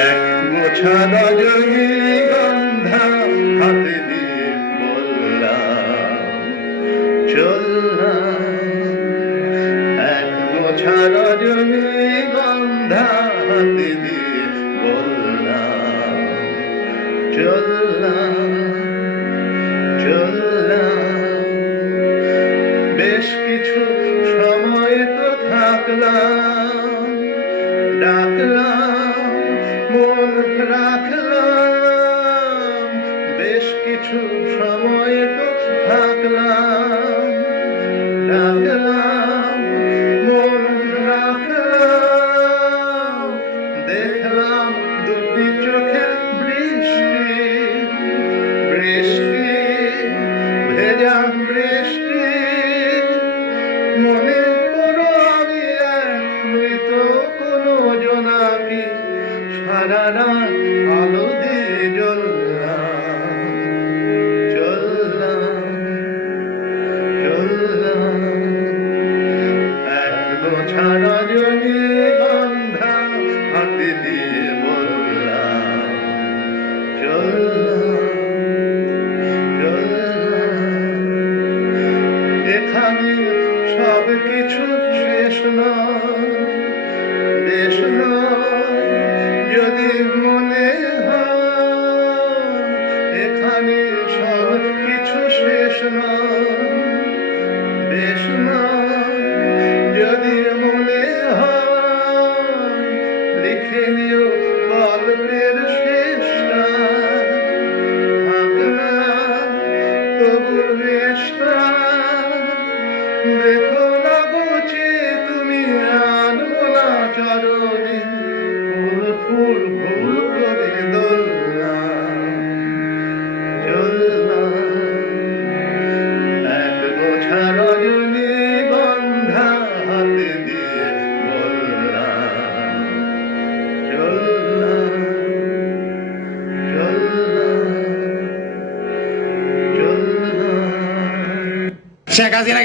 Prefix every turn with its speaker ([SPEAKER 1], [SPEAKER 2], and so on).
[SPEAKER 1] এক গোছা রজনীগন্ধা হাতে দিয়ে বললাম চললাম এক গোছা রজনীগন্ধা হাতে দিয়ে বললাম চললাম ডাকলাম মন রাখলাম। বেশ কিছু সময় তো থাকলাম। সারা আলো দিয়ে জ্বললাম। চললাম চললাম এক গোছা রজনীগন্ধা হাতে দিয়ে বললাম চললাম এখানে সব কিছু শেষ নয়। শেষ নয় যদি মনে হয় লিখে নিও গল্পের শেষটা থাকনা তবু বেশটা
[SPEAKER 2] শেখ হাসিনা